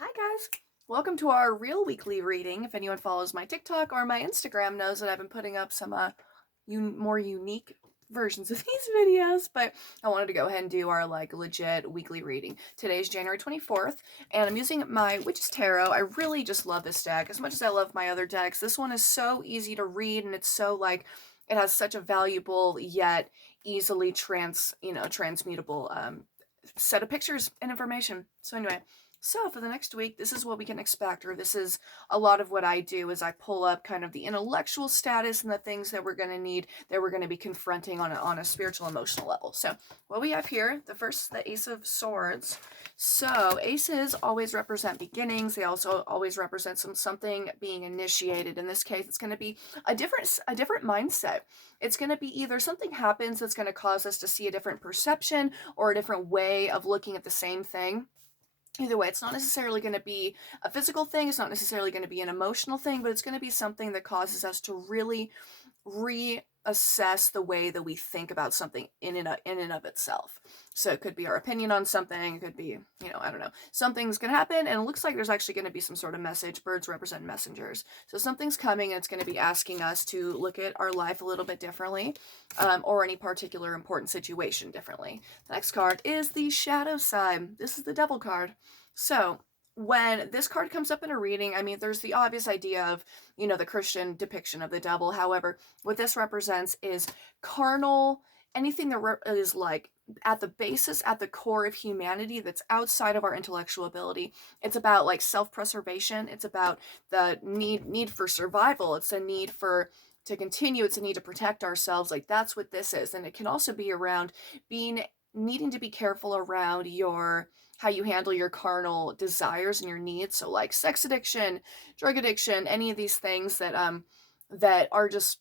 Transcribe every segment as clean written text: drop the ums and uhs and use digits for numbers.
Hi guys! Welcome to our real weekly reading. If anyone follows my TikTok or my Instagram knows that I've been putting up some more unique versions of these videos, but I wanted to go ahead and do our legit weekly reading. Today's January 24th, and I'm using my Witch's Tarot. I really just love this deck. As much as I love my other decks, this one is so easy to read, and it's so it has such a valuable yet easily transmutable set of pictures and information. So anyway, so for the next week, this is what we can expect, or this is a lot of what I do is I pull up kind of the intellectual status and the things that we're going to need, that we're going to be confronting on a spiritual, emotional level. So what we have here, the Ace of Swords. So aces always represent beginnings. They also always represent something being initiated. In this case, it's going to be a different mindset. It's going to be either something happens that's going to cause us to see a different perception or a different way of looking at the same thing. Either way, it's not necessarily going to be a physical thing, it's not necessarily going to be an emotional thing, but it's going to be something that causes us to really reassess the way that we think about something in and of itself. So it could be our opinion on something, it could be, I don't know, something's gonna happen, and it looks like there's actually going to be some sort of message. Birds represent messengers, so something's coming and it's going to be asking us to look at our life a little bit differently, or any particular important situation differently. The next card is the Shadow Side. This is the Devil card. So when this card comes up in a reading, I mean, there's the obvious idea of, the Christian depiction of the devil. However, what this represents is carnal, anything that is like at the basis, at the core of humanity that's outside of our intellectual ability. It's about like self-preservation. It's about the need for survival. It's a need for to continue. It's a need to protect ourselves. Like that's what this is. And it can also be around needing to be careful around your how you handle your carnal desires and your needs. So like sex addiction, drug addiction, any of these things that are just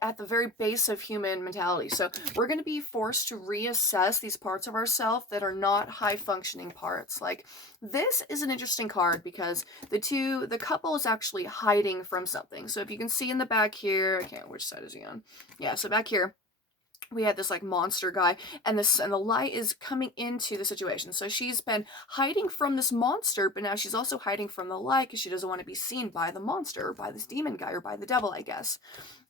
at the very base of human mentality. So we're going to be forced to reassess these parts of ourselves that are not high functioning parts. Like this is an interesting card because the couple is actually hiding from something. So if you can see in the back here, I can't, which side is he on? Yeah, so back here we had this like monster guy, and the light is coming into the situation. So she's been hiding from this monster, but now she's also hiding from the light because she doesn't want to be seen by the monster, or by this demon guy, or by the devil, I guess.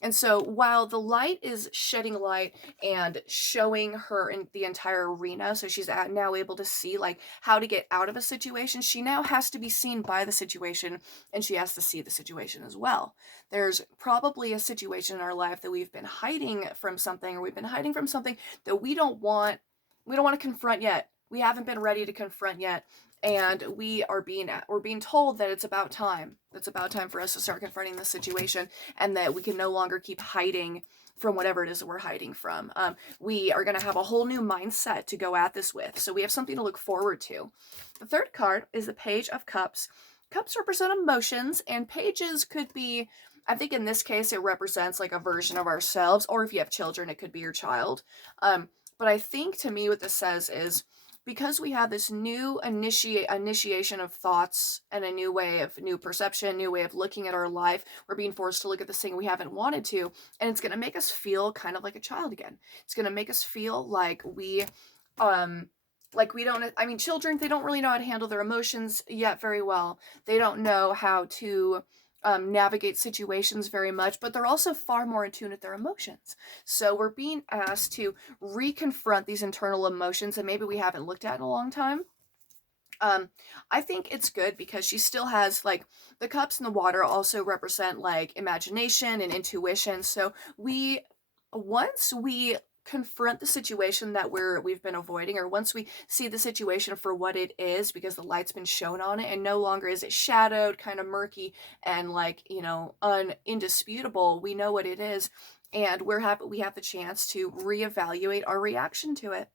And so while the light is shedding light and showing her in the entire arena, so she's now able to see like how to get out of a situation, she now has to be seen by the situation, and she has to see the situation as well. There's probably a situation in our life that we've been hiding from something, or we've been hiding from something that we don't want to confront yet. We haven't been ready to confront yet, and we're being told that it's about time. It's about time for us to start confronting the situation, and that we can no longer keep hiding from whatever it is that we're hiding from. We are going to have a whole new mindset to go at this with, so we have something to look forward to. The third card is the Page of Cups. Cups represent emotions, and pages could be, I think in this case, it represents like a version of ourselves, or if you have children, it could be your child. But I think to me, what this says is because we have this new initiation of thoughts and a new perception, new way of looking at our life, we're being forced to look at this thing we haven't wanted to, and it's going to make us feel kind of like a child again. It's going to make us feel um, like we don't, I mean, children, they don't really know how to handle their emotions yet very well. They don't know how to navigate situations very much, but they're also far more in tune with their emotions. So we're being asked to reconfront these internal emotions that maybe we haven't looked at in a long time. I think it's good because she still has like the cups and the water also represent like imagination and intuition. So once we confront the situation that we've been avoiding, or once we see the situation for what it is because the light's been shown on it, and no longer is it shadowed, kind of murky, and like, indisputable, we know what it is, and we have the chance to reevaluate our reaction to it.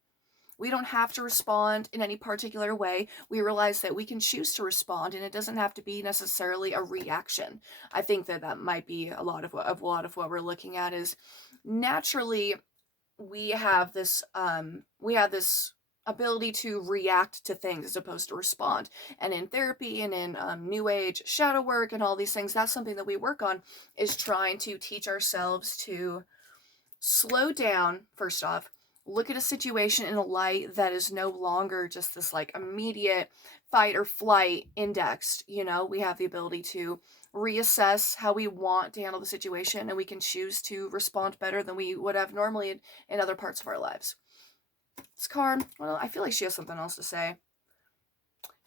We don't have to respond in any particular way. We realize that we can choose to respond, and it doesn't have to be necessarily a reaction. I think that might be a lot of what we're looking at is naturally we have this ability to react to things as opposed to respond. And in therapy and in new age shadow work and all these things, that's something that we work on, is trying to teach ourselves to slow down, first off, look at a situation in a light that is no longer just this like immediate fight or flight indexed. You know, we have the ability to reassess how we want to handle the situation, and we can choose to respond better than we would have normally in other parts of our lives. This card, well, I feel like she has something else to say.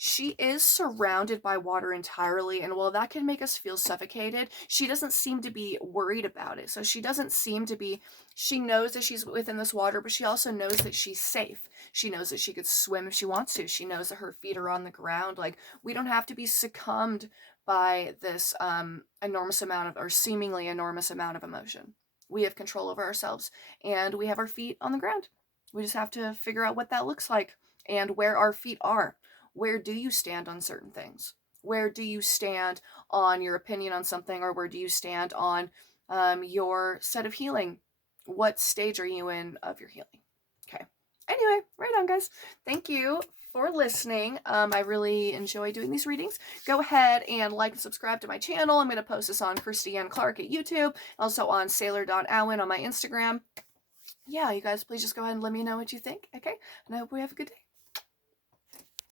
She is surrounded by water entirely, and while that can make us feel suffocated, she doesn't seem to be worried about it. So she doesn't seem to be, she knows that she's within this water, but she also knows that she's safe. She knows that she could swim if she wants to. She knows that her feet are on the ground. Like, we don't have to be succumbed by this enormous amount of, or seemingly enormous amount of emotion. We have control over ourselves, and we have our feet on the ground. We just have to figure out what that looks like and where our feet are. Where do you stand on certain things? Where do you stand on your opinion on something, or where do you stand on your set of healing? What stage are you in of your healing? Okay. Anyway, right on, guys. Thank you for listening. I really enjoy doing these readings. Go ahead and like and subscribe to my channel. I'm going to post this on Christiane Clark at YouTube, also on Sailor.Owen on my Instagram. Yeah, you guys, please just go ahead and let me know what you think, okay? And I hope we have a good day.